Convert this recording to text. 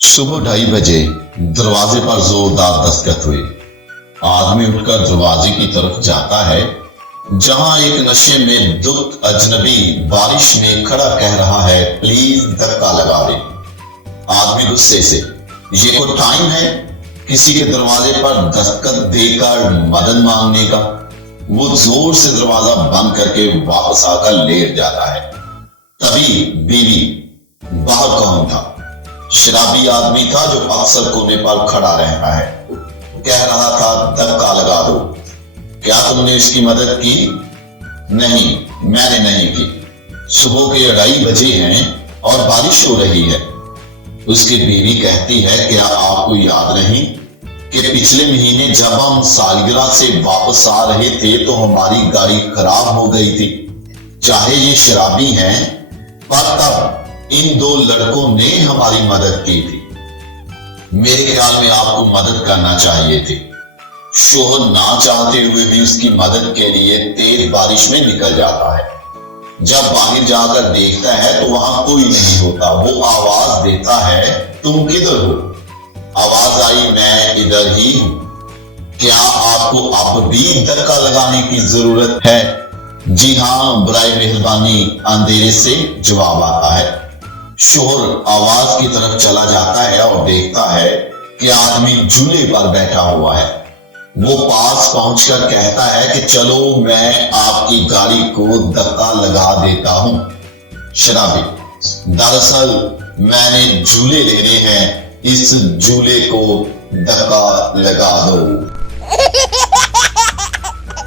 सुबह 2:30 दरवाजे पर जोरदार दस्तक हुई। आदमी उठकर दरवाजे की तरफ जाता है, जहां एक नशे में धुत अजनबी बारिश में खड़ा कह रहा है, प्लीज धक्का लगा दे। आदमी गुस्से से, ये कोई टाइम है किसी के दरवाजे पर दस्तक देकर मदद मांगने का? वो जोर से दरवाजा बंद करके वापस आकर लेट जाता है। तभी बीवी, बाहर कौन था? शराबी आदमी था जो अक्सर कोने पर खड़ा रहता है। कह रहा था, धक्का लगा दो। क्या तुमने इसकी मदद की? नहीं, मैंने नहीं की। सुबह के 2:30 बजे हैं और बारिश हो रही है। उसकी बीवी कहती है, क्या आपको याद नहीं कि पिछले महीने जब हम सालगिरह से वापस आ रहे थे तो हमारी गाड़ी खराब हो गई थी। चाहे ये शराबी हैं, पर तब इन 2 लड़कों ने हमारी मदद की थी। मेरे ख्याल में आपको मदद करना चाहिए थी। शोहर ना चाहते हुए भी उसकी मदद के लिए तेज बारिश में निकल जाता है। जब बाहर जाकर देखता है तो वहां कोई नहीं होता। वो आवाज देता है, तुम किधर हो? आवाज आई, मैं इधर ही हूं। क्या आपको अब भी धक्का लगाने की जरूरत है? जी हां, बराए मेहरबानी, अंधेरे से जवाब आता है। शोहर आवाज की तरफ चला जाता है और देखता है कि आदमी झूले पर बैठा हुआ है। वो पास पहुंचकर कहता है कि चलो मैं आपकी गाड़ी को धक्का लगा देता हूं। शराबी, दरअसल मैंने झूले लेने हैं, इस झूले को धक्का लगा दो।